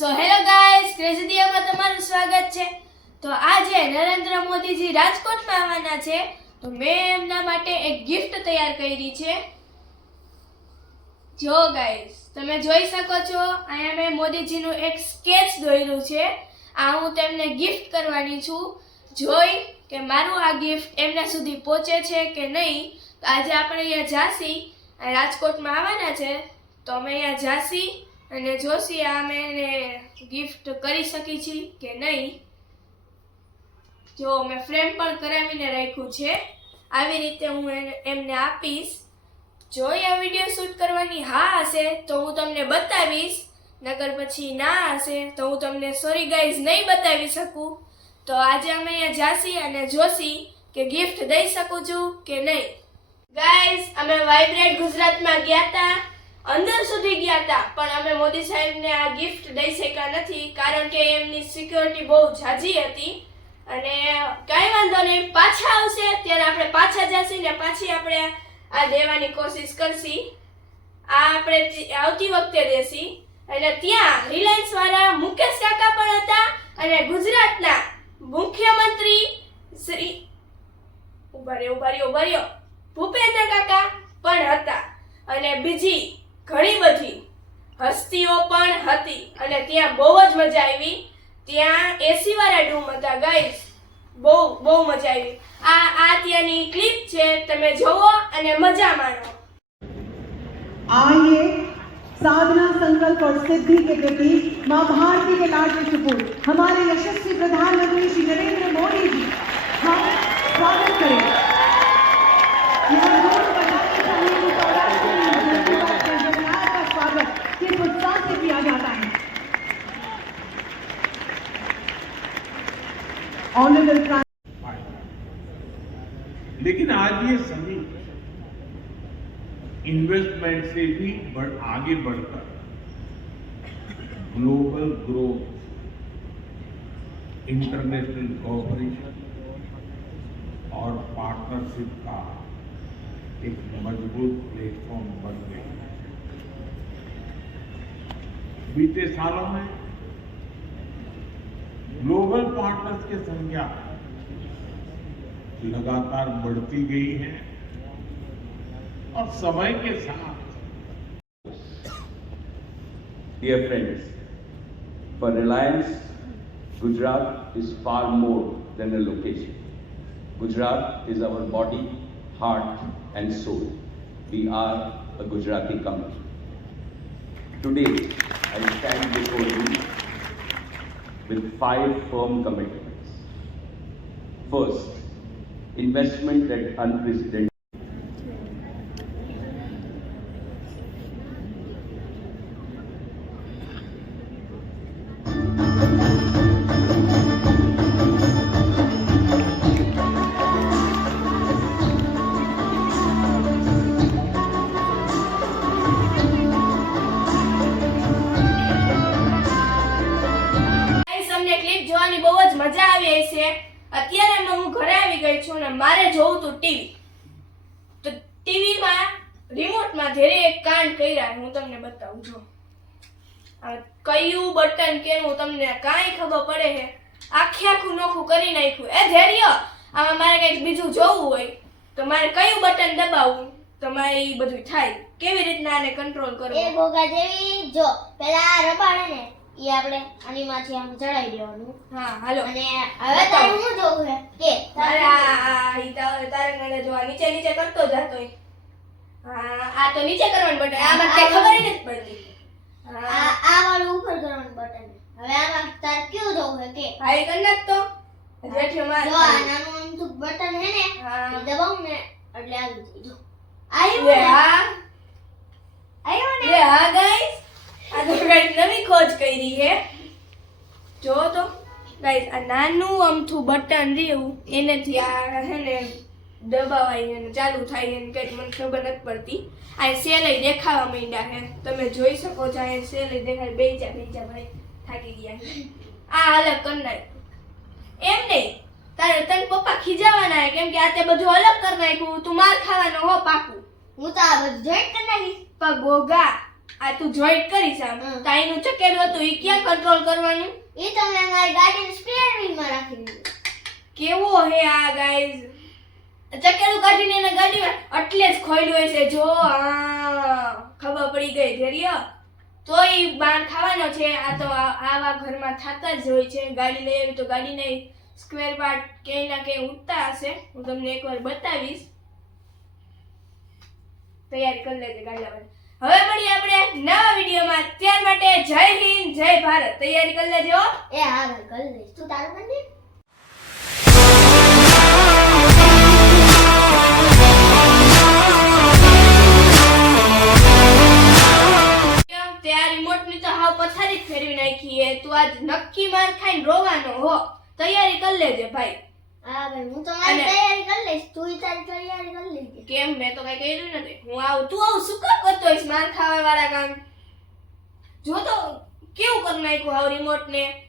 સો hello guys crazy દિયામાં તમારું સ્વાગત છે. તો આજે નરેન્દ્ર મોદીજી રાજકોટમાં આવવાના છે. તો મેં એમના માટે એક ગિફ્ટ તૈયાર કરી છે. જો ગાઈસ તમે જોઈ શકો છો, અહીંયા મેં મોદીજીનું એક સ્કેચ દોર્યું છે. આ હું તેમને ગિફ્ટ કરવાની છું. જોઈ કે મારું આ ગિફ્ટ એમના સુધી પહોંચે છે કે નહીં. તો આજે આપણે અહીંયા આ રાજકોટમાં આવવાના છે. તો અમે અહીંયા જાસી અને જોશી અમે એને ગિફ્ટ કરી શકી છીએ કે નહીં? જો મેં ફ્રેમ પણ કરાવીને રાખ્યું છે. આવી રીતે હું એને એમને આપીશ. જો આ વીડિયો શૂટ કરવાની હા હશે તો હું તમને બતાવીશ. નગર પછી ના હશે તો હું તમને સોરી ગાઈઝ નહીં બતાવી શકું. તો આજે અમે અહીંયા જાસી અને જોશી કે ગિફ્ટ દઈ શકું છું કે નહીં? ગાઈઝ અમે વાઇબ્રેટ ગુજરાતમાં ગયા હતા અંદર સુધી ગયા હતા. પણ અમે મોદી સાહેબને આ ગિફ્ટ દઈ શક્યા નથી, કારણ કે એમની સિક્યોરિટી બહુ ઝાઝી હતી. અને કાંઈ વાંધો નહીં, પાછા આવશે. ત્યારે આપણે પાછા જશી ને પાછી આપણે આ દેવાની કોશિશ કરશી. આ આપણે આવતી વખતે દેશી. અને ત્યાં રિલાયન્સ વાળા મુકેશ કાકા પણ હતા અને ગુજરાતના મુખ્યમંત્રી શ્રી ઊભા રહ્યો ઊભા રહ્યો. ભૂપેન્દ્ર કાકા પણ હતા. અને બીજી ઘણી બધી હસ્તીઓ પણ હતી અને ત્યાં બહુ જ મજા આવી ત્યાં એસી વાળા રૂમ હતા ગાઈસ બહુ બહુ મજા આવી આ આ ત્યાંની ક્લિપ છે તમે જોવો અને મજા માણો आइए साधना संकल्प और सिद्धि के प्रति मां भारती के लाडले सुपुत्र हमारे यशस्वी प्रधानमंत्री श्री नरेंद्र मोदी जी हम ऑनरेबल लेकिन आज ये सभी इन्वेस्टमेंट से भी बढ़, आगे बढ़कर ग्लोबल ग्रोथ इंटरनेशनल कोऑपरेशन और पार्टनरशिप का एक मज़बूत प्लेटफॉर्म बन है बीते सालों में ग्लोबल पार्टनर्स की संख्या लगातार बढ़ती गई है और समय के साथ dear friends for Reliance Gujarat is far more than a location Gujarat is our body heart and soul we are a Gujarati company today I stand with five firm commitments. First, investment at unprecedented છે. અત્યારે હું ઘરે આવી ગઈ છું ને મારે જોવું તું ટીવી. તો ટીવીમાં રિમોટમાં ધીરે એક કાંડ કર્યા હું તમને બતાવું આ કયું બટન કેનું તમને કાંઈ ખબર પડે છે આખે આખું નોખું કરી નાખ્યું. એ ધૈર્ય! આમાં મારે કંઈક બીજું જોવું હોય તો મારે કયું બટન દબાવવું? તો મારે એ બધું થાય. કેવી રીતના આને કંટ્રોલ એ કરવું ભોગા જેવી, જો, પેલા રબાડ ને એ આપણે આની માંથી આમ ચડાવી દેવાનું. હા હાલો. અને હવે તારે હું જોવું છે? કે તારે આ તારે તારે મને જો નીચે નીચે કરતો જતો હા આ તો નીચે કરવાનું બટન આ મને ખબર જ નથી પડતી. આ આ વાળું ઉપર કરવાનું બટન. હવે આમાં તારે કેવું જોવું હે કે? હાઈ કર નાખ તો. જેઠી માર જો આ નાનું અમથું બટન હે ને હા. એ દબાવું ને એટલે આવી જાય જો આવ્યું ને? હા. આવ્યું ને? હા ગાઈસ. આ નવી ખોજ કરી છે જો તો. ગાઈસ આ નાનું અમથું બટન રહ્યું એનેથી આ હે ને દબાવાય અને ચાલુ થાય એને કંઈક મને ખબર નથી પડતી. આ સેલઈ દેખાવા માંડ્યા છે તમે જોઈ શકો છો આ સેલઈ દેખાય બે જા બે જા ભાઈ થાકી ગયા આ અલગ કરી નાખ એમ નહીં. તારે તને પપ્પા ખીજાવાના કેમ કે આ તે બધું અલગ કરી નાખ્યું. તું માર ખાવાનો હો પાકું. હું તો આ બધું જોઈન્ટ કરી નાખીશ. પણ ગોગા આ તું જોઈન્ટ કરીશ આમ હમ. તો હતું એ ક્યાં કંટ્રોલ કરવાનું? એ તમે મેં મારી ગાડીની સ્ટીયરિંગમાં રાખી દીધું. કેવો હે આ ગાઈઝ ચકેલું કાઢીને એને ગાડીમાં એટલે જ ખોયલું છે. જો આ ખબર પડી ગઈ ધૈર્ય તોય બાર ખાવાનો છે. આ તો આ- આવા ઘરમાં થતા જ હોય છે. ગાડી લઈ આવી તો ગાડીને સ્ક્વેર પાર્ટ ક્યાંય ના ક્યાંય ઉઠતા હશે. હું તમને એકવાર બતાવીશ. તૈયારી કરી લેજે ગાડી લાવવાની હવે મળીએ આપણે નવા વિડીયોમાં. ત્યાર માટે જય હિન્દ જય ભારત. તૈયારી કરી લેજો. એ હા કરી લઈશ. તું તારું કરી કેમ? તે હાવ પથારી ફેરવી નાખી હે તું આજ નક્કી માર ખાઈને રોવાનો હો. તૈયારી કરી લેજે ભાઈ. હા ભાઈ હું તો મારી તૈયારી કરી લઈશ તું તારી તૈયારી કરી લેજે કેમ? મેં તો કઈ કર્યું નથી. હું આવું, તું આવું શું કામ કરતો હોઈશ? માર ખાવા વાળા કામ. જો તો કેવું કરી નાખ્યું આવું રિમોટ ને?